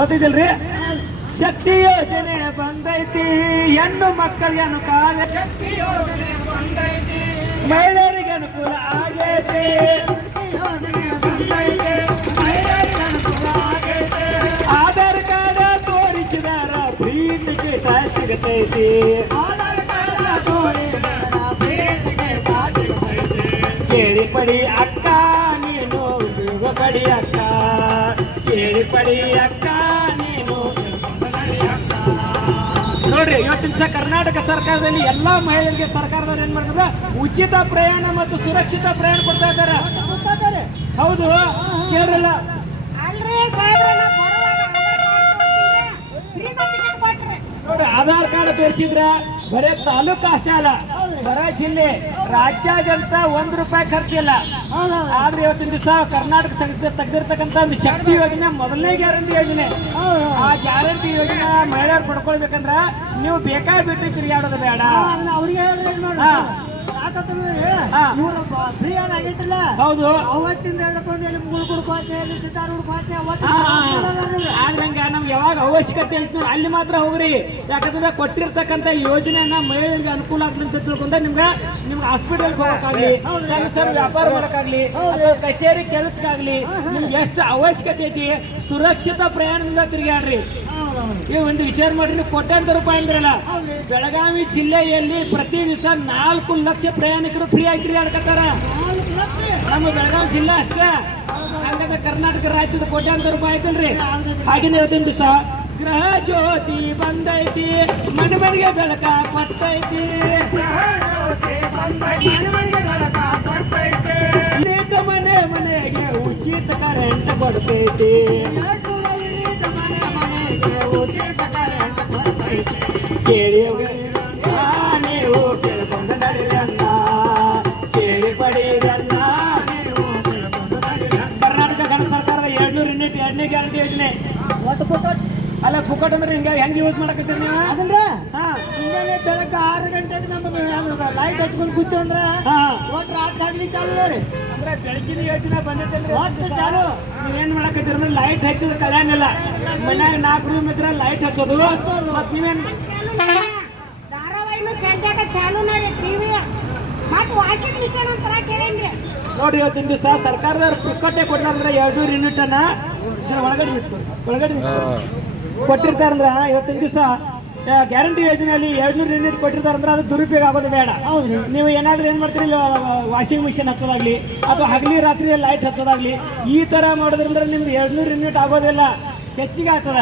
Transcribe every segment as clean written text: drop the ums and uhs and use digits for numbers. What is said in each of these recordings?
ಗೊತ್ತಿದಿಲ್ರಿ? ಶಕ್ತಿ ಯೋಜನೆ ಬಂದೈತಿ, ಹೆಣ್ಣು ಮಕ್ಕಳಿಗೆ ಅನುಕೂಲ, ಮಹಿಳೆಯರಿಗೆ ಅನುಕೂಲ ಆಗೈತಿ. ಆಧಾರ್ ಕಾರ್ಡ್ ತೋರಿಸಿದಾರ ಫ್ರೀ ಟಿಕೆಟ್ ಸಿಗತೈತಿ. ಕೇಳಿ ಪಡಿ ಅಕ್ಕ ನೀನು ಪಡಿ ಅಕ್ಕ, ಕೇಳಿ ಪಡಿ ಅಕ್ಕ ನೀನು. ನೋಡ್ರಿ, ಇವತ್ತಿನ ದಿವಸ ಕರ್ನಾಟಕ ಸರ್ಕಾರದಲ್ಲಿ ಎಲ್ಲಾ ಮಹಿಳೆಯರಿಗೆ ಸರ್ಕಾರದವ್ರು ಏನ್ ಮಾಡ್ತಾರೆ, ಉಚಿತ ಪ್ರಯಾಣ ಮತ್ತು ಸುರಕ್ಷಿತ ಪ್ರಯಾಣ ಕೊಡ್ತಾ ಇದ್ದಾರೆ. ಹೌದು, ಕೇಳಿಲ್ಲ ನೋಡ್ರಿ, ಆಧಾರ್ ಕಾರ್ಡ್ ತೋರಿಸಿದ್ರ ಬರೇ ತಾಲೂಕು ಅಷ್ಟೇ ಅಲ್ಲ, ಬರ ಜಿಲ್ಲೆ ರಾಜ್ಯಾದ್ಯಂತ ₹1 ಖರ್ಚಿಲ್ಲ. ಆದ್ರೆ ಇವತ್ತಿನ ದಿವಸ ಕರ್ನಾಟಕ ಸಂಸ್ಥೆ ತೆಗೆದಿರ್ತಕ್ಕಂಥ ಒಂದು ಶಕ್ತಿ ಯೋಜನೆ ಮೊದಲನೇ ಗ್ಯಾರಂಟಿ ಯೋಜನೆ. ಆ ಗ್ಯಾರಂಟಿ ಯೋಜನೆ ಮಹಿಳೆಯರು ಪಡ್ಕೊಳ್ಬೇಕಂದ್ರ ನೀವು ಬೇಕಾಬಿಟ್ರಿ ತಿರುಗಾಡೋದು ಬೇಡ. ಹೌದು, ಅವತ್ತಿಂದ ಆದ್ರಂಗ ನಮ್ಗೆ ಯಾವಾಗ ಅವಶ್ಯಕತೆ ಐತಿ ನೋಡಿ ಅಲ್ಲಿ ಮಾತ್ರ ಹೋಗ್ರಿ. ಯಾಕಂದ್ರೆ ಕೊಟ್ಟಿರ್ತಕ್ಕಂಥ ಯೋಜನೆಯನ್ನ ಮಹಿಳೆಯರಿಗೆ ಅನುಕೂಲ ಆಗ್ಲಿ ಅಂತ ತಿಳ್ಕೊಂಡ ನಿಮ್ಗೆ ಹಾಸ್ಪಿಟಲ್ಗೆ ಹೋಗಕ್ಕಾಗ್ಲಿ, ಸಣ್ಣ ಸಣ್ಣ ವ್ಯಾಪಾರ ಮಾಡಕ್ಕಾಗ್ಲಿ, ಅಥವಾ ಕಚೇರಿ ಕೆಲಸಕ್ಕಾಗ್ಲಿ ನಿಮ್ಗೆ ಎಷ್ಟು ಅವಶ್ಯಕತೆ ಐತಿ ಸುರಕ್ಷಿತ ಪ್ರಯಾಣದಿಂದ ತಿರುಗಾಡ್ರಿ. ಈ ಒಂದು ವಿಚಾರ ಮಾಡ್ರಿ, ಕೋಟ್ಯಾಂತರ ರೂಪಾಯಿ ಅಂದ್ರಲ್ಲ, ಬೆಳಗಾವಿ ಜಿಲ್ಲೆಯಲ್ಲಿ ಪ್ರತಿ ದಿವಸ 4 ಲಕ್ಷ ಪ್ರಯಾಣಿಕರು ಫ್ರೀ ಆಗಿ ತಿರುಗಾಡ್ಕತ್ತಾರ. ನಮ್ಮ ಬೆಳಗಾವಿ ಜಿಲ್ಲೆ ಅಷ್ಟೇ, ಹಾಗಾದ್ರೆ ಕರ್ನಾಟಕ ರಾಜ್ಯದ ಕೋಟ್ಯಾಂತರ ರೂಪಾಯಿ ಆಯ್ತಲ್ರಿ. ಹಾಗೇನೆ ಇವತ್ತಿನ ದಿವಸ ಗೃಹ ಜ್ಯೋತಿ ಬಂದೈತಿ, ಮನೆ ಮನೆಗೆ ಬೆಳಕ ಕೊಟ್ಟೈತಿ. ಮನೆ ಮನೆಗೆ ಉಚಿತ ಕರೆಂಟ್ ಕೊಡ್ತೈತಿ. ಕೇಳಿ ನೀವು ಕೇಳ್ಕೊಂಡು ನಡಿರಣ್ಣ, ಕೇಳಿ ಪಡಿರಣ್ಣ ನೀವು. ಕರ್ನಾಟಕ ಗಣ ಸರ್ಕಾರದ 200 ಯೂನಿಟ್ 2ನೇ ಗ್ಯಾರಂಟಿ ಯೋಜನೆ. ಅಲ್ಲ, ಫುಕಟ್ ಅಂದ್ರೆ ಹೆಂಗೆ ಯೂಸ್ ಮಾಡಕತ್ತೀರಿ ನೀವು? ಅದನ್ರಿ ಬೆಳಗ್ಗೆ 6 ಗಂಟೆಗೆ ನಮ್ಮದು ಲೈಟ್ ಹಚ್ಕೊಂಡು ಕೂತು ಅಂದ್ರೆ ಒಟ್ಟು ರಾತ್ರಿ ಆಗ್ಲಿ ಚಾಲು ರೀ. ಅಂದ್ರೆ ಬೆಳಕಿನ ಯೋಜನೆ ಬಂದೈತೆ ಒಟ್ಟು ಚಾಲು. ನೀವೇನ್ ಮಾಡಕತ್ತೀರಿ ಅಂದ್ರೆ ಲೈಟ್ ಹಚ್ಚೋದು ಕಲ್ಯಾಣಿಲ್ಲ. ಮನ್ಯಾಗ 4 ರೂಮ್ ಇದ್ರೆ ಲೈಟ್ ಹಚ್ಚೋದು. ಮತ್ ನೀವೇನ್ ಧಾರಾವಾಹಿನೂ ಚಂದಾಗ ಚಾಲೂನ ರೀ, ಟಿವಿ ಮತ್ತು ವಾಷಿಂಗ್ ಮಿಷನ್ ಅಂತಾರ ಕೇಳೇನ್ರಿ. ನೋಡ್ರಿ, ಇವತ್ತಿನ ದಿವಸ ಸರ್ಕಾರದವ್ರು ಪುಕ್ಕಟ್ಟೆ ಕೊಡ್ತಾರಂದ್ರೆ 200 ಯೂನಿಟ್ ಅನ್ನ ಒಳಗಡೆ ಕೊಟ್ಟಿರ್ತಾರಂದ್ರ, ಇವತ್ತಿನ ದಿವಸ ಗ್ಯಾರಂಟಿ ಯೋಜನೆಯಲ್ಲಿ 200 ಯೂನಿಟ್ ಕೊಟ್ಟಿರ್ತಾರಂದ್ರೆ ಅದು ದುರುಪಯೋಗ ಆಗೋದು ಬೇಡ. ನೀವು ಏನಾದ್ರೂ ಏನ್ ಮಾಡ್ತೀರಿ, ವಾಷಿಂಗ್ ಮಿಷಿನ್ ಹಚ್ಚೋದಾಗ್ಲಿ ಅಥವಾ ಹಗಲಿ ರಾತ್ರಿ ಲೈಟ್ ಹಚ್ಚೋದಾಗ್ಲಿ, ಈ ತರ ಮಾಡೋದ್ರಿಂದ ನಿಮ್ದು 200 ಯೂನಿಟ್ ಆಗೋದಿಲ್ಲ, ಹೆಚ್ಚಿಗೆ ಆಗ್ತದ.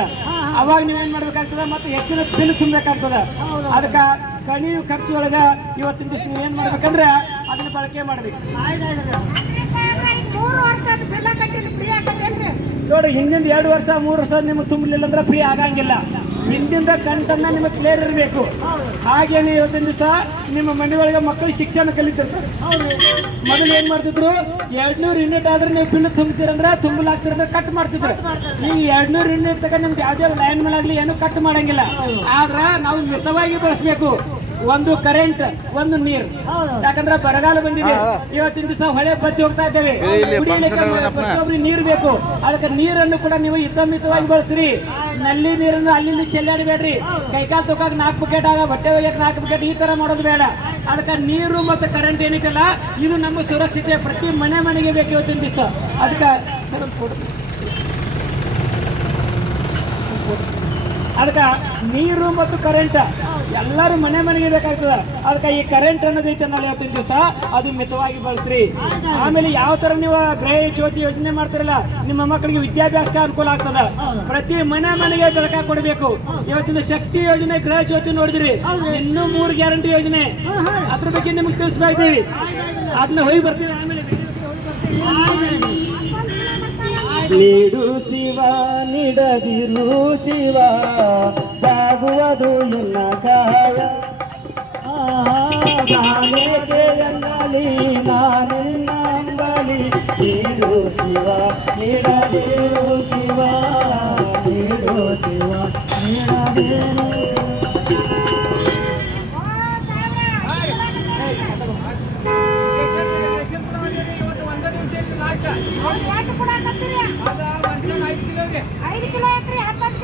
ಅವಾಗ ನೀವೇನ್ ಮಾಡ್ಬೇಕಾಗ್ತದ, ಮತ್ತೆ ಹೆಚ್ಚಿನ ಬಿಲ್ ತುಂಬಬೇಕಾಗ್ತದ. ಅದಕ್ಕ ಕಡಿಮೆ ಖರ್ಚು ಒಳಗ ಇವತ್ತಿನ ದಿವಸ ನೀವ್ ಏನ್ ಮಾಡ್ಬೇಕಂದ್ರೆ ಅದನ್ನ ಬಳಕೆ ಮಾಡ್ಬೇಕು. ನೋಡಿ, ಹಿಂದಿಂದ 2 ವರ್ಷ 3 ವರ್ಷ ನಿಮ್ಗೆ ತುಂಬಲಿಲ್ಲ ಅಂದ್ರೆ ಫ್ರೀ ಆಗಂಗಿಲ್ಲ. ಹಿಂದಿಂದ ಕಂಟನ್ನ ನಿಮಗೆ ಕ್ಲಿಯರ್ ಇರಬೇಕು. ಹಾಗೇನೆ ಇವತ್ತಿನ ದಿವಸ ನಿಮ್ಮ ಮನೆಯೊಳಗೆ ಮಕ್ಕಳು ಶಿಕ್ಷಣ ಕಲಿತಿರ್ತಾರೆ. ಮೊದಲು ಏನ್ ಮಾಡ್ತಿದ್ರು, 200 ಯೂನಿಟ್ ಆದ್ರೆ ನೀವು ಬಿಲ್ ತುಂಬ್ತೀರಂದ್ರೆ ತುಂಬಲಾಗ್ತಿರಂದ್ರೆ ಕಟ್ ಮಾಡ್ತಿದ್ರು. ಈ 200 ಯೂನಿಟ್ ತಗ ನಿಮ್ಗೆ ಯಾವ್ದೇ ಲೈನ್ ಮೇಲೆ ಆಗ್ಲಿ ಏನು ಕಟ್ ಮಾಡಂಗಿಲ್ಲ. ಆದ್ರ ನಾವು ಮಿತವಾಗಿ ಬಳಸಬೇಕು. ಒಂದು ಕರೆಂಟ್, ಒಂದು ನೀರು. ಯಾಕಂದ್ರೆ ಬರಗಾಲ ಬಂದಿದೆ, ಇವತ್ತಿನ ದಿವಸ ಹೊಳೆ ಬತ್ತಿ ಹೋಗ್ತಾ ಇದ್ದೇವೆ, ಕುಡಿಯಲಿಕ್ಕೆ ಪ್ರತಿಯೊಬ್ಬರಿಗೆ ನೀರು ಬೇಕು. ಅದಕ್ಕೆ ನೀರನ್ನು ಕೂಡ ನೀವು ಹಿತಮಿತವಾಗಿ ಬಳಸ್ರಿ. ನಲ್ಲಿ ನೀರನ್ನು ಅಲ್ಲಿ ಚೆಲ್ಲಾಡಬೇಡ್ರಿ. ಕೈಕಾಲು ತೊಕಾಗ 4 ಬಕೆಟ್ ಆಗ, ಬಟ್ಟೆ ಒಯ್ಯಕ್ಕೆ 4 ಬಕೆಟ್, ಈ ತರ ಮಾಡೋದು ಬೇಡ. ಅದಕ್ಕೆ ನೀರು ಮತ್ತು ಕರೆಂಟ್ ಏನೈತಲ್ಲ, ಇದು ನಮ್ಮ ಸುರಕ್ಷತೆ ಪ್ರತಿ ಮನೆ ಮನೆಗೆ ಬೇಕು ಇವತ್ತಿನ ದಿವಸ. ಅದಕ್ಕೆ ಅದಕ್ಕೆ ನೀರು ಮತ್ತು ಕರೆಂಟ್ ಎಲ್ಲರೂ ಮನೆ ಮನೆಗೆ ಬೇಕಾಗ್ತದ. ಅದಕ್ಕೆ ಈ ಕರೆಂಟ್ ಅನ್ನೋದೈತೆ ಅನ್ನಲ್ಲ ಇವತ್ತಿನ ದಿವಸ, ಅದು ಮಿತವಾಗಿ ಬಳಸ್ರಿ. ಆಮೇಲೆ ಯಾವ ತರ ನೀವು ಗೃಹ ಜ್ಯೋತಿ ಯೋಜನೆ ಮಾಡ್ತಾರಲ್ಲ, ನಿಮ್ಮ ಮಕ್ಕಳಿಗೆ ವಿದ್ಯಾಭ್ಯಾಸಕ್ಕೆ ಅನುಕೂಲ ಆಗ್ತದ. ಪ್ರತಿ ಮನೆ ಮನೆಗೆ ಬೆಳಕ ಕೊಡಬೇಕು. ಇವತ್ತಿನ ಶಕ್ತಿ ಯೋಜನೆ, ಗೃಹ ಜ್ಯೋತಿ ನೋಡಿದ್ರಿ, ಇನ್ನೂ 3 ಗ್ಯಾರಂಟಿ ಯೋಜನೆ, ಅದ್ರ ಬಗ್ಗೆ ನಿಮ್ಗೆ ತಿಳಿಸ್ಬೇಕು. ಅದನ್ನ ಹೋಗಿ ಬರ್ತೀವಿ. ಆಮೇಲೆ ನೀಡು ಶಿವ ನೀಡದಿರು ಶಿವ, ಬಾಗುವುದು ಎನ್ನ ಕಾಯ. ನಾನೇಕೆ ಎನ್ನಲಿ ನಾನೆನ್ನ ಅಂಬಲಿ, ನೀಡು ಶಿವ ನೀಡದಿರು ಶಿವ, ನೀಡು ಶಿವ ನೀಡದಿರು. $5 ಕಿಲೋ ಐತ್ರಿ, 10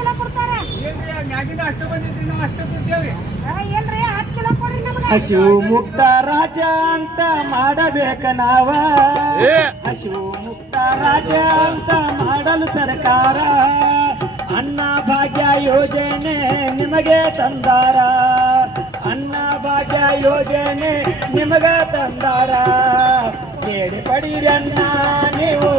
ಮ್ಯಾಗಿಂದ ಅಷ್ಟು ಬಂದಿದ್ರಿ ನಾವು ಅಷ್ಟು ಕೊಡ್ತೇವ್ರಿ. ಎಲ್ರಿ 10 ಕಿಲೋ ಕೊಡ್ರಿ ನಮ್ಗೆ. ಹಸಿವು ಮುಕ್ತ ರಾಜ ಅಂತ ಮಾಡಬೇಕ ನಾವ, ಹಸಿವು ಮುಕ್ತ ರಾಜ ಅಂತ ಮಾಡಲು ಸರ್ಕಾರ ಅನ್ನ ಭಾಗ್ಯ ಯೋಜನೆ ನಿಮಗೆ ತಂದಾರ, ಅನ್ನ ಭಾಗ್ಯ ಯೋಜನೆ ನಿಮಗ ತಂದಾರ. ಕೇಳಿ ಪಡೀರನ್ನ ನೀವು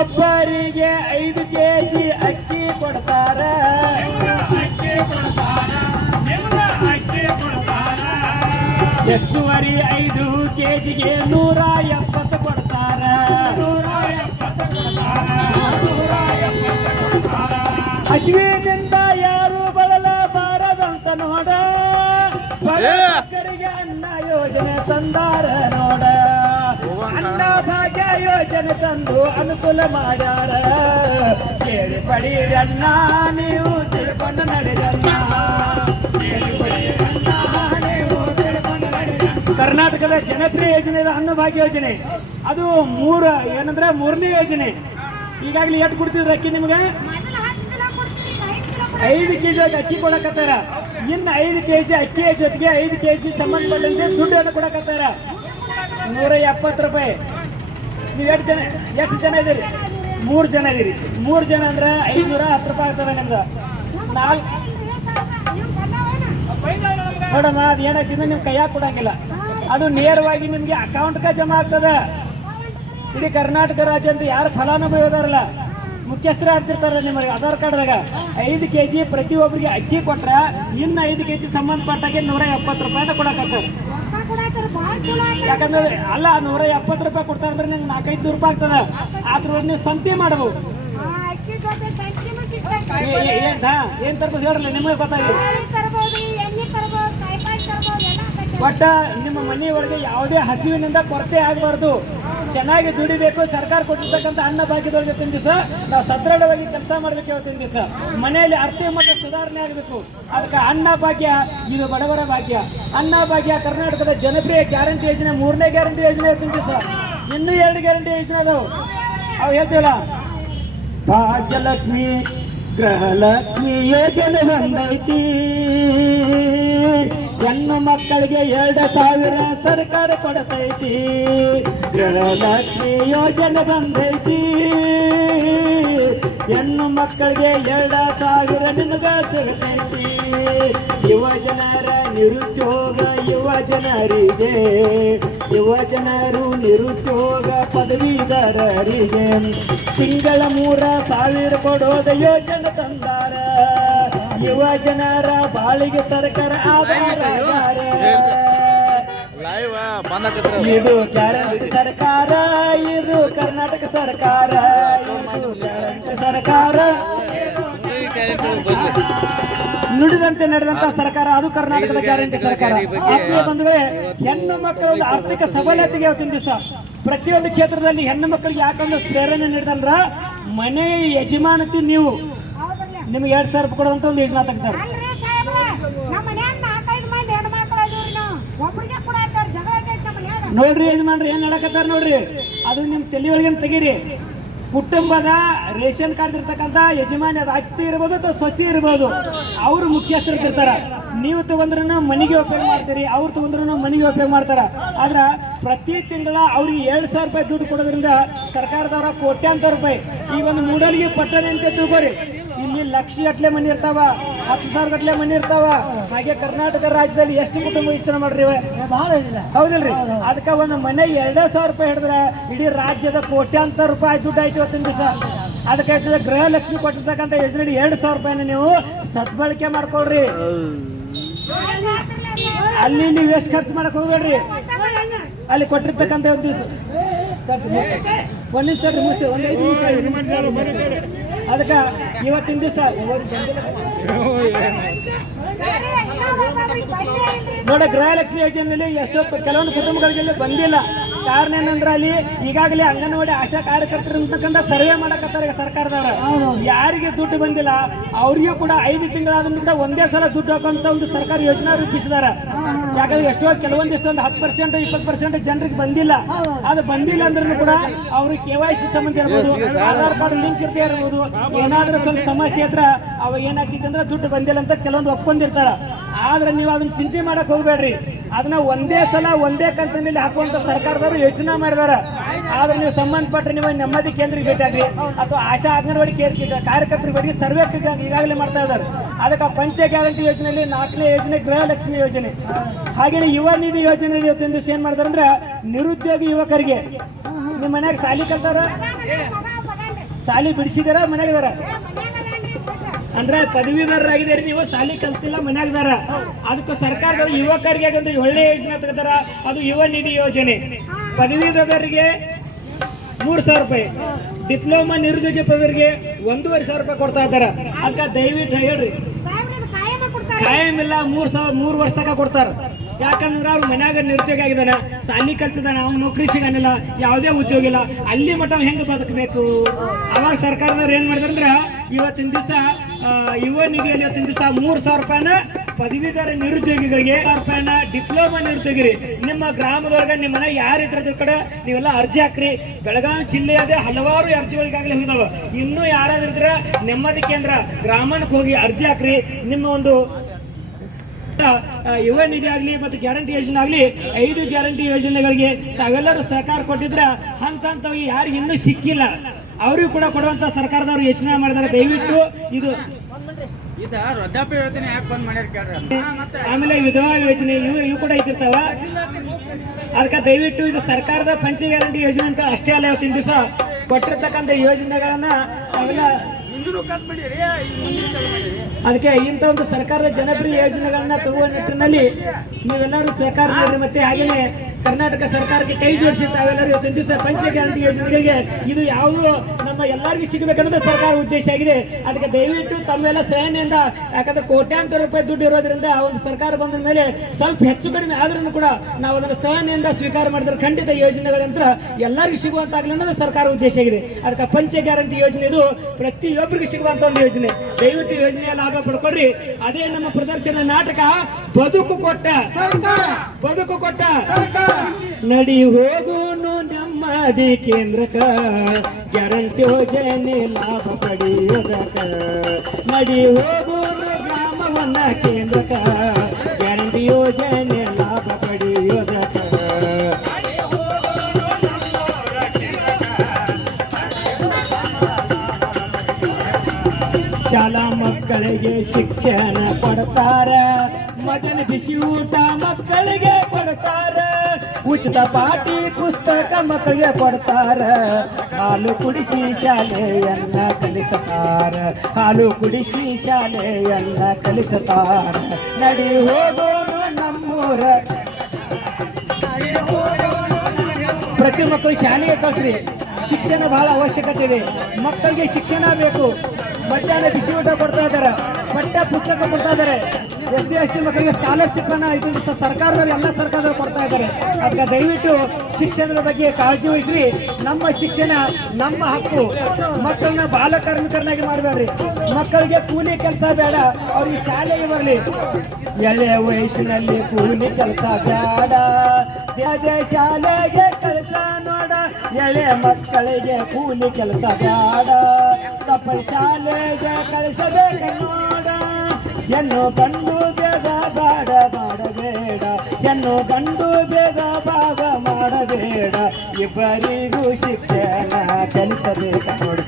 ಒಬ್ಬರಿಗೆ 5 kg ಅಕ್ಕಿ ಕೊಡ್ತಾರ, ಹೆಚ್ಚುವರಿ 5 kgಗೆ 170 ಕೊಡ್ತಾರ. ಹಸಿವಿನಿಂದ ಯಾರು ಬಳಲಬಾರದಂತ ನೋಡ, ಬಡವರಿಗೆ ಅನ್ನ ಯೋಜನೆ ತಂದಾರ ನೋಡ, ಅನ್ನ ಭಾಗ್ಯ ಯೋಜನೆ ತಂದು ಅನುಕೂಲ ಮಾಡ್ಯಾರ. ಕೇಳಿ ಪಡೀರನ್ನ ನೀವು ತಿಳ್ಕೊಂಡು ನಡೆದನ್ನ, ಕರ್ನಾಟಕದ ಜನಪ್ರಿಯ ಯೋಜನೆ ಇದೆ ಅನ್ನ ಭಾಗ್ಯ ಯೋಜನೆ. ಅದು ಮೂರನೇ ಯೋಜನೆ. ಈಗಾಗಲೇ ಎಷ್ಟು ಕೊಡ್ತಿದ್ರು ಅಕ್ಕಿ ನಿಮ್ಗೆ? ಮೊದಲು 10 ಕಿಲೋ ಕೊಡ್ತೀವಿ, 5 ಕಿಲೋ 5 kg ಅಕ್ಕಿ ಕೊಡಕತ್ತಾರ. ಇನ್ನು 5 kg ಅಕ್ಕಿಯ ಜೊತೆಗೆ 5 kg ಸಂಬಂಧಪಟ್ಟಂತೆ ದುಡ್ಡನ್ನು ಕೊಡಕತ್ತಾರ, 170 ರೂಪಾಯಿ. ನೀವು ಎಷ್ಟು ಜನ ಇದೀರಿ? 3 ಜನ ಇದೀರಿ. 3 ಜನ ಅಂದ್ರೆ 510 ರೂಪಾಯಿ ಆಗ್ತದೆ ನಿಮ್ದು. ನೋಡಮ್ಮ, ಅದು ಏನಾಗ್ತಿದೆ ನಿಮ್ ಕೈಯಾಗ ಕೊಡಂಗಿಲ್ಲ, ಅದು ನೇರವಾಗಿ ನಿಮ್ಗೆ ಅಕೌಂಟ್ಗೆ ಜಮಾ ಆಗ್ತದೆ. ಇಡೀ ಕರ್ನಾಟಕ ರಾಜ್ಯ ಅಂತ ಯಾರು ಫಲಾನುಭವಿ ಇದಾರಲ್ಲ, ಮುಖ್ಯಸ್ಥರು ಆಗ್ತಿರ್ತಾರ ನಿಮಗೆ ಆಧಾರ್ ಕಾರ್ಡ್ದಾಗ 5 kg ಪ್ರತಿಯೊಬ್ಬರಿಗೆ ಅಕ್ಕಿ ಕೊಟ್ರ ಇನ್ನು 5 kg ಸಂಬಂಧಪಟ್ಟಾಗೆ 170 ರೂಪಾಯಿನ ಕೊಡಕತ್ತಾರ. ಯಾಕಂದ್ರೆ ಅಲ್ಲ 170 ರೂಪಾಯಿ ಕೊಡ್ತಾರ ಅಂದ್ರೆ ನಿಮ್ಗೆ 400-500 ರೂಪಾಯಿ ಆಗ್ತದ. ಆದ್ರ ನೀವು ಸಂತಿ ಮಾಡಬಹುದು. ಅಕ್ಕಿ ಜೊತೆ ಸಂಚಿನೂ ಸಿಗ್ತೈತಿ. ಏನ್ ತರ್ಬೋದು ಹೇಳ್ರಲ್ಲ, ನಿಮಗೆ ಗೊತ್ತಾಗಿದೆ. ತರಬಹುದು, ಎಣ್ಣೆ ತರಬಹುದು, ಕಾಯಿಪಲ್ಲೆ ತರಬಹುದು, ಎಲ್ಲ ಆಗತ್ತೆ. ಒಟ್ಟ ನಿಮ್ಮ ಮನೆಯೊಳಗೆ ಯಾವುದೇ ಹಸಿವಿನಿಂದ ಕೊರತೆ ಆಗಬಾರ್ದು, ಚೆನ್ನಾಗಿ ದುಡಿಬೇಕು. ಸರ್ಕಾರ ಕೊಟ್ಟಿರ್ತಕ್ಕಂಥ ಅನ್ನ ಭಾಗ್ಯದೊಳಗೆ ಇವತ್ತಿನ ದಿವಸ ನಾವು ಸದೃಢವಾಗಿ ಕೆಲಸ ಮಾಡ್ಬೇಕು. ಇವತ್ತಿನ ದಿವಸ ಮನೆಯಲ್ಲಿ ಅರ್ಥ ಮಟ್ಟ ಸುಧಾರಣೆ ಆಗಬೇಕು. ಅದಕ್ಕೆ ಅನ್ನ ಭಾಗ್ಯ ಇದು ಬಡವರ ಭಾಗ್ಯ. ಅನ್ನ ಭಾಗ್ಯ ಕರ್ನಾಟಕದ ಜನಪ್ರಿಯ ಗ್ಯಾರಂಟಿ ಯೋಜನೆ, 3ನೇ ಗ್ಯಾರಂಟಿ ಯೋಜನೆ. ಇವತ್ತಿನ ದಿವಸ ಇನ್ನೂ 2 ಗ್ಯಾರಂಟಿ ಯೋಜನೆ ಅದಾವು. ಅವು ಹೇಳ್ತೀವಲ್ಲ, ಭಾಗ್ಯಲಕ್ಷ್ಮಿ ಗೃಹಲಕ್ಷ್ಮಿ ಯೋಜನೆ ಬಂದೈತಿ, ಹೆಣ್ಣು ಮಕ್ಕಳಿಗೆ 2,000 ಸರ್ಕಾರ ಕೊಡ್ತೈತಿ. ಗೃಹಲಕ್ಷ್ಮಿ ಯೋಜನೆ ಬಂದೈತಿ, ಹೆಣ್ಣು ಮಕ್ಕಳಿಗೆ 2,000 ನಿಮಗ ಸಿಗತೈತಿ. ಯುವಜನರ ನಿರುದ್ಯೋಗ ಯುವಜನರಿಗೆ, ಯುವಜನರು ನಿರುದ್ಯೋಗ ಪದವೀಧರರಿಗೆ ತಿಂಗಳ 3,000 ಕೊಡೋದ ಯೋಜನೆ ತಂದಾರ. ಯುವಜನರ ಬಾಳಿಗೆ ಸರ್ಕಾರ ಆಧಾರ. ಇದು ಗ್ಯಾರಂಟಿ ಸರ್ಕಾರ, ಇದು ಕರ್ನಾಟಕ ಸರ್ಕಾರ, ಇದು ಗ್ಯಾರಂಟಿ ಸರ್ಕಾರ. ನುಡಿದಂತೆ ನಡೆದಂತ ಸರ್ಕಾರ, ಅದು ಕರ್ನಾಟಕದ ಗ್ಯಾರಂಟಿ ಸರ್ಕಾರ. ಆತ್ಮೀಯ ಬಂಧುಗಳೇ, ಹೆಣ್ಣು ಮಕ್ಕಳ ಒಂದು ಆರ್ಥಿಕ ಸಬಲತೆಗೆ ಇವತ್ತಿನ ದಿವಸ ಪ್ರತಿಯೊಂದು ಕ್ಷೇತ್ರದಲ್ಲಿ ಹೆಣ್ಣು ಮಕ್ಕಳಿಗೆ ಯಾಕಂದ್ರೆ ಪ್ರೇರಣೆ ನೀಡಿದಂದ್ರ ಮನೆ ಯಜಮಾನತಿ ನೀವು, ನಿಮ್ಗೆ 2,000 ರೂಪಾಯಿ ಕೊಡುವಂತ ಒಂದು ಯೋಜನಾ ತೆಗ್ದಾರ. ಅಲ್ರಿ ಸಾಹೇಬ್ರ, ನಮ್ಮ ಮನ್ಯಾಗ 4-5 ಮಂದಿ ಹೆಣ್ಮಕ್ಳು ಅದೀವ್ರಿ ನಾವು. ಒಬ್ರಿಗೆ ಕೊಡಾತಾರ, ಜಗಳ ಐತೈತಿ ನಮ್ಮ ಮನ್ಯಾಗ. ನೋಡ್ರಿ ಯಜಮಾನ್ರಿ ಏನ್ ಹೇಳಕತ್ತಾರ ನೋಡ್ರಿ, ಅದು ನಿಮ್ ತಲೆ ಒಳಗೆ ತೆಗೀರಿ. ಕುಟುಂಬದ ರೇಷನ್ ಕಾರ್ಡ್ ಇರ್ತಕ್ಕಂಥ ಯಜಮಾನಿ, ಅದು ಅತ್ತಿ ಇರ್ಬೋದು ಅಥವಾ ಸೊಸಿ ಇರ್ಬೋದು, ಅವರು ಮುಖ್ಯಸ್ಥರು ಇರ್ತಾರ. ನೀವು ತಗೊಂಡ್ರೂ ಮನೆಗೆ ಉಪಯೋಗ ಮಾಡ್ತೀರಿ, ಅವ್ರು ತಗೊಂಡ್ರು ಮನೆಗೆ ಉಪಯೋಗ ಮಾಡ್ತಾರ. ಆದ್ರ ಪ್ರತಿ ತಿಂಗಳ ಅವ್ರಿಗೆ 2,000 ರೂಪಾಯಿ ದುಡ್ಡು ಕೊಡೋದ್ರಿಂದ ಸರ್ಕಾರದವರ ಕೋಟ್ಯಾಂತರ ರೂಪಾಯಿ. ಈಗ ಒಂದು ಮೂಡಲ್ಗಿ ಪಟ್ಟಣ ಅಂತ ತಿಳ್ಕೊರಿ, ಇಲ್ಲಿ ಲಕ್ಷಗಟ್ಟಲೆ ಮನೆ ಇರ್ತಾವ, 10,000 ಗಟ್ಟಲೆ ಮನೆ ಇರ್ತಾವ. ಹಾಗೆ ಕರ್ನಾಟಕ ರಾಜ್ಯದಲ್ಲಿ ಎಷ್ಟು ಕುಟುಂಬ ಯೋಚನೆ ಮಾಡ್ರಿ ಹೌದಿಲ್ರಿ? ಅದಕ್ಕೆ ಒಂದು ಮನೆ 2,000 ರೂಪಾಯಿ ಹಿಡಿದ್ರೆ ಇಡೀ ರಾಜ್ಯದ ಕೋಟ್ಯಾಂತರ ರೂಪಾಯಿ ದುಡ್ಡು ಆಯ್ತು ಇವತ್ತಿನ ದಿವಸ. ಅದಕ್ಕೆ ಗೃಹಲಕ್ಷ್ಮಿ ಕೊಟ್ಟಿರ್ತಕ್ಕಂಥ ಯೋಜನೆ 2,000 ರೂಪಾಯಿನ ನೀವು ಸದ್ಬಳಕೆ ಮಾಡ್ಕೊಳ್ರಿ. ಅಲ್ಲಿ ಇಲ್ಲಿ ವೇಸ್ಟ್ ಖರ್ಚು ಮಾಡಕ್ ಹೋಗ್ಬೇಡ್ರಿ. ಅಲ್ಲಿ ಕೊಟ್ಟಿರ್ತಕ್ಕಂಥ ಒಂದು ದಿವಸ ಒಂದು ನಿಮಿಷ ಮುಗಿಸ್ತೇವೆ, ಒಂದು 5 ನಿಮಿಷ ಅದಕ್ಕೆ ಇವತ್ತಿನ ದಿವಸ ನೋಡ ಗೃಹಲಕ್ಷ್ಮಿ ಯೋಜನೆಯಲ್ಲಿ ಎಷ್ಟೋ ಕೆಲವೊಂದು ಕುಟುಂಬಗಳಿಗೆ ಬಂದಿಲ್ಲ. ಕಾರಣ ಏನಂದ್ರೆ ಅಲ್ಲಿ ಈಗಾಗಲೇ ಅಂಗನವಾಡಿ ಆಶಾ ಕಾರ್ಯಕರ್ತರು ಅಂತಕ್ಕಂಥ ಸರ್ವೆ ಮಾಡಕತ್ತಾರೆ ಸರ್ಕಾರದವ್ರ. ಯಾರಿಗೆ ದುಡ್ಡು ಬಂದಿಲ್ಲ ಅವ್ರಿಗೂ ಕೂಡ 5 ತಿಂಗಳಾದ್ರೂ ಕೂಡ ಒಂದೇ ಸಲ ದುಡ್ಡು ಹಾಕುವಂತ ಒಂದು ಸರ್ಕಾರ ಯೋಜನಾ ರೂಪಿಸಿದಾರ. ಯಾಕಂದ್ರೆ ಎಷ್ಟೋ ಕೆಲವೊಂದಿಷ್ಟೊಂದು 10% 20% ಜನರಿಗೆ ಬಂದಿಲ್ಲ. ಅದು ಬಂದಿಲ್ಲ ಅಂದ್ರೂ ಕೂಡ ಅವ್ರು KYC ಸಂಬಂಧ ಇರ್ಬೋದು, ಆಧಾರ್ ಕಾರ್ಡ್ ಲಿಂಕ್ ಇರ್ತಾ ಇರ್ಬೋದು, ಏನಾದ್ರೂ ಸ್ವಲ್ಪ ಸಮಸ್ಯೆ ಹತ್ರ ಅವ ಏನಾಗ್ತಿದೆ ಅಂದ್ರೆ ದುಡ್ಡು ಬಂದಿಲ್ಲ ಅಂತ ಕೆಲವೊಂದು ಒಪ್ಕೊಂಡಿರ್ತಾರ. ಆದ್ರೆ ನೀವು ಅದನ್ನ ಚಿಂತೆ ಮಾಡಕ್ ಹೋಗ್ಬೇಡ್ರಿ. ಅದನ್ನ ಒಂದೇ ಸಲ ಒಂದೇ ಕಂತಿನಲ್ಲಿ ಹಾಕುವಂತ ಸರ್ಕಾರದವರು ಯೋಚನೆ ಮಾಡಿದಾರ. ಆದ್ರೆ ನೀವು ಸಂಬಂಧಪಟ್ಟ ನೀವು ನೆಮ್ಮದಿ ಕೇಂದ್ರಕ್ಕೆ ಭೇಟಿಯಾಗ್ರಿ ಅಥವಾ ಆಶಾ ಅಂಗನವಾಡಿ ಕಾರ್ಯಕರ್ತರಿಗೆ ಭೇಟಿ ಸರ್ವೆ ಈಗಾಗಲೇ ಮಾಡ್ತಾ ಇದ್ದಾರೆ. ಅದಕ್ಕೆ ಪಂಚ ಗ್ಯಾರಂಟಿ ಯೋಜನೆಯಲ್ಲಿ 4ನೇ ಯೋಜನೆ ಗೃಹಲಕ್ಷ್ಮಿ ಯೋಜನೆ, ಹಾಗೇನೆ ಯುವ ನಿಧಿ ಯೋಜನೆ ಇವತ್ತಿನ ದಿವಸ ಏನ್ ಮಾಡ್ತಾರೆ ಅಂದ್ರೆ ನಿರುದ್ಯೋಗಿ ಯುವಕರಿಗೆ ನಿಮ್ಮ ಮನ್ಯಾಗ ಸಾಲಿ ಕಲ್ತಾರ, ಸಾಲಿ ಬಿಡಿಸಿದಾರ, ಮನ್ಯಾಗಿದಾರ ಅಂದ್ರೆ ಪದವೀಧರರಾಗಿದ್ದಾರೆ, ನೀವು ಸಾಲಿ ಕಲ್ತಿಲ್ಲ ಮನ್ಯಾಗದಾರ. ಅದಕ್ಕೂ ಸರ್ಕಾರದವರು ಯುವಕರಿಗೆ ಒಂದು ಒಳ್ಳೆ ಯೋಜನೆ ತೆಗೆದಾರ. ಅದು ಯುವ ನಿಧಿ ಯೋಜನೆ. ಪದವೀಧರರಿಗೆ 3,000 ರೂಪಾಯಿ, ಡಿಪ್ಲೊಮಾ ನಿರುದ್ಯೋಗಿ ಪದವರಿಗೆ 1,500 ರೂಪಾಯಿ ಕೊಡ್ತಾ ಇದ್ದಾರ. ಅದಕ್ಕೆ ದಯವಿಟ್ಟು ಹೇಳ್ರಿ, ಕಾಯಂ ಇಲ್ಲ 3 ವರ್ಷ ತನಕ ಕೊಡ್ತಾರ. ಯಾಕಂದ್ರೆ ಅವ್ರ ಮನ್ಯಾಗ ನಿರುದ್ಯೋಗ ಆಗಿದಾನ, ಸಾಲಿ ಕಲ್ತಿದಾನ, ಅವ್ನು ನೌಕರಿ ಸಿಗಂಗಿಲ್ಲ, ಯಾವುದೇ ಉದ್ಯೋಗ ಇಲ್ಲ, ಅಲ್ಲಿ ಮಟ್ಟ ಹೆಂಗೆ ಬದುಕಬೇಕು? ಅವಾಗ ಸರ್ಕಾರದವ್ರು ಏನ್ ಮಾಡಿದ್ರಂದ್ರ ಇವತ್ತಿನ ದಿವಸ ಯುವ ನಿಧಿಯಲ್ಲಿ ಇವತ್ತಿನ ದಿವಸ 3,000 ರೂಪಾಯಿನ ಪದವೀಧರ ನಿರುದ್ಯೋಗಿಗಳಿಗೆ, 1,000 ರೂಪಾಯಿನ ಡಿಪ್ಲೊಮಾ ನಿರುದ್ಯೋಗಿರಿ. ನಿಮ್ಮ ಗ್ರಾಮದೊಳಗೆ ನಿಮ್ಮ ಮನೆ ಯಾರಿದ್ರ ಕಡೆ ನೀವೆಲ್ಲ ಅರ್ಜಿ ಹಾಕ್ರಿ. ಬೆಳಗಾವಿ ಜಿಲ್ಲೆಯಾದ ಹಲವಾರು ಅರ್ಜಿಗಳಿಗಾಗಲೇ ಹೋಗಿದಾವ. ಇನ್ನೂ ಯಾರಾದ್ರಿದ್ರೆ ನೆಮ್ಮದಿ ಕೇಂದ್ರ ಗ್ರಾಮಕ್ಕೆ ಹೋಗಿ ಅರ್ಜಿ ಹಾಕ್ರಿ. ನಿಮ್ಮ ಒಂದು ಯುವ ನಿಧಿ ಆಗ್ಲಿ ಮತ್ತು ಗ್ಯಾರಂಟಿ ಯೋಜನೆ ಆಗ್ಲಿ 5 ಗ್ಯಾರಂಟಿ ಯೋಜನೆಗಳಿಗೆ ತಾವೆಲ್ಲರೂ ಸಹಕಾರ ಕೊಟ್ಟಿದ್ರೆ ಹಂತವಾಗಿ ಯಾರು ಇನ್ನೂ ಸಿಕ್ಕಿಲ್ಲ ಅವ್ರಿಗೂ ಕೂಡ ಕೊಡುವಂತ ಸರ್ಕಾರದವರು ಯೋಚನೆ ಮಾಡಿದ್ದಾರೆ. ದಯವಿಟ್ಟು ಇದು ವೃದ್ಧಾಪ್ಯ ಯೋಜನೆ ಯಾಕೆ ಬಂದ್ ಮಾಡ್ಯಾರ ಕೇಳ್ರಿ. ಆಮೇಲೆ ವಿಧವಾ ಯೋಜನೆ ಇವು ಕೂಡ ಇದ್ದಿರ್ತಾವ. ಅದಕ್ಕೆ ದಯವಿಟ್ಟು ಇದು ಸರ್ಕಾರದ ಪಂಚ ಗ್ಯಾರಂಟಿ ಯೋಜನೆ ಅಂತ ಅಷ್ಟೇ ಅಲ್ಲ, ಇವತ್ತಿನ ದಿವಸ ಕೊಟ್ಟಿರ್ತಕ್ಕಂಥ ಯೋಜನೆಗಳನ್ನ ಅವೆಲ್ಲ ಅದಕ್ಕೆ ಇಂಥ ಒಂದು ಸರ್ಕಾರದ ಜನಪ್ರಿಯ ಯೋಜನೆಗಳನ್ನ ತಗುವ ನಿಟ್ಟಿನಲ್ಲಿ ನೀವೆಲ್ಲರೂ ಸಹಕಾರ ನೀಡಿ. ಮತ್ತೆ ಹಾಗೆಯೇ ಕರ್ನಾಟಕ ಸರ್ಕಾರಕ್ಕೆ ಕೈ ಜೋಡಿಸಿ ತಾವೆಲ್ಲರೂ ಇವತ್ತಿನ ದಿವಸ ಪಂಚ ಗ್ಯಾರಂಟಿ ಯೋಜನೆಗಳಿಗೆ ಇದು ಯಾವುದು ನಮ್ಮ ಎಲ್ಲರಿಗೂ ಸಿಗಬೇಕನ್ನೋದು ಸರ್ಕಾರ ಉದ್ದೇಶ ಆಗಿದೆ. ಅದಕ್ಕೆ ದಯವಿಟ್ಟು ತಮ್ಮೆಲ್ಲ ಸಹಾಯದಿಂದ, ಯಾಕಂದ್ರೆ ಕೋಟ್ಯಾಂತರ ರೂಪಾಯಿ ದುಡ್ಡು ಇರೋದ್ರಿಂದ ಒಂದು ಸರ್ಕಾರ ಬಂದ ಮೇಲೆ ಸ್ವಲ್ಪ ಹೆಚ್ಚು ಕಡಿಮೆ ಆದ್ರೂ ಕೂಡ ನಾವು ಅದನ್ನು ಸಹನೆಯಿಂದ ಸ್ವೀಕಾರ ಮಾಡಿದ್ರೆ ಖಂಡಿತ ಯೋಜನೆಗಳಂತ ಎಲ್ಲರಿಗೂ ಸಿಗುವಂತಾಗಲಿ ಅನ್ನೋದು ಸರ್ಕಾರ ಉದ್ದೇಶ ಆಗಿದೆ. ಅದಕ್ಕೆ ಪಂಚ ಗ್ಯಾರಂಟಿ ಯೋಜನೆ ಇದು ಪ್ರತಿಯೊಬ್ಬರಿಗೂ ಸಿಗುವಂತ ಒಂದು ಯೋಜನೆ. ದಯವಿಟ್ಟು ಯೋಜನೆಯ ಲಾಭ ಪಡ್ಕೊಳ್ರಿ. ಅದೇ ನಮ್ಮ ಪ್ರದರ್ಶನ ನಾಟಕ ಬದುಕು ಕೊಟ್ಟ ನಡಿ ಹೋಗುನು ನೆಮ್ಮದಿ ಕೇಂದ್ರಕ, ಗ್ಯಾರಂಟಿ ಯೋಜನೆ ಲಾಭ ಪಡೆಯುವುದಕ. ನಡಿ ಹೋಗುನು ಗ್ರಾಮವನ್ನ ಕೇಂದ್ರಕ, ಗ್ಯಾರಂಟಿ ಯೋಜನೆ ಲಾಭ ಪಡೆಯುವುದಕ. ಶಾಲಾ ಮಕ್ಕಳಿಗೆ ಶಿಕ್ಷಣ ಕೊಡ್ತಾರ, ಮೊದಲ ಬಿಸಿ ಊಟ ಮಕ್ಕಳಿಗೆ ಕೊಡ್ತಾರ, ಉಚಿತ ಪಾಠಿ ಪುಸ್ತಕ ಮಕ್ಕಳಿಗೆ ಕೊಡ್ತಾರ, ಹಾಲು ಕುಡಿಸಿ ಶಾಲೆಯನ್ನ ಕಲಿಸುತ್ತಾರ, ಹಾಲು ಕುಡಿಸಿ ಶಾಲೆಯನ್ನ ಕಲಿಸುತ್ತಾರ. ನಡಿ ಹೋಗೋನು ನಮ್ಮೂರ ಪ್ರತಿ ಮಕ್ಕಳು ಶಾಲೆಗೆ ಕಳ್ಸ್ರಿ. ಶಿಕ್ಷಣ ಬಹಳ ಅವಶ್ಯಕತೆ ಇದೆ. ಮಕ್ಕಳಿಗೆ ಶಿಕ್ಷಣ ಬೇಕು. ಮಧ್ಯಾಹ್ನ ಬಿಸಿ ಊಟ ಕೊಡ್ತಾ ಇದ್ದಾರೆ, ಪಠ್ಯ ಪುಸ್ತಕ ಕೊಡ್ತಾ ಇದ್ದಾರೆ. SC ST ಮಕ್ಕಳಿಗೆ ಸ್ಕಾಲರ್ಶಿಪ್ ಅನ್ನ ಇದು ಸರ್ಕಾರದವರು ಎಲ್ಲ ಸರ್ಕಾರದವರು ಕೊಡ್ತಾ ಇದ್ದಾರೆ. ಅದಕ್ಕೆ ದಯವಿಟ್ಟು ಶಿಕ್ಷಣದ ಬಗ್ಗೆ ಕಾಳಜಿ ವಹಿಸ್ರಿ. ನಮ್ಮ ಶಿಕ್ಷಣ ನಮ್ಮ ಹಕ್ಕು. ಮಕ್ಕಳನ್ನ ಬಾಲ ಕಾರ್ಮಿಕರನ್ನಾಗಿ ಮಾಡಬೇಡ್ರಿ. ಮಕ್ಕಳಿಗೆ ಕೂಲಿ ಕೆಲಸ ಬೇಡ, ಅವ್ರಿಗೆ ಶಾಲೆಗೆ ಬರಲಿ. ಎಳೆಯ ವಯಸ್ಸಿನಲ್ಲಿ ಕೂಲಿ ಕೆಲಸ ಬೇಡ, ಶಾಲೆಗೆ ಕೆಲಸ ನೋಡ. ಎಳೆ ಮಕ್ಕಳಿಗೆ ಕೂಲಿ ಕೆಲಸ ಬೇಡ, ತಪ್ಪ ಶಾಲೆಗೆ ಕಳಿಸಬೇಕು ನೋಡ. ಎನ್ನು ಗಂಡು ಬೇಗ ಬಾಡ ಮಾಡಬೇಡ, ಎನ್ನು ಗಂಡು ಬೇಗ ಭಾಗ ಮಾಡಬೇಡ. ಇಬ್ಬರಿಗೂ ಶಿಕ್ಷಣ ಕಲಿಸಬೇಕು ನೋಡಿ.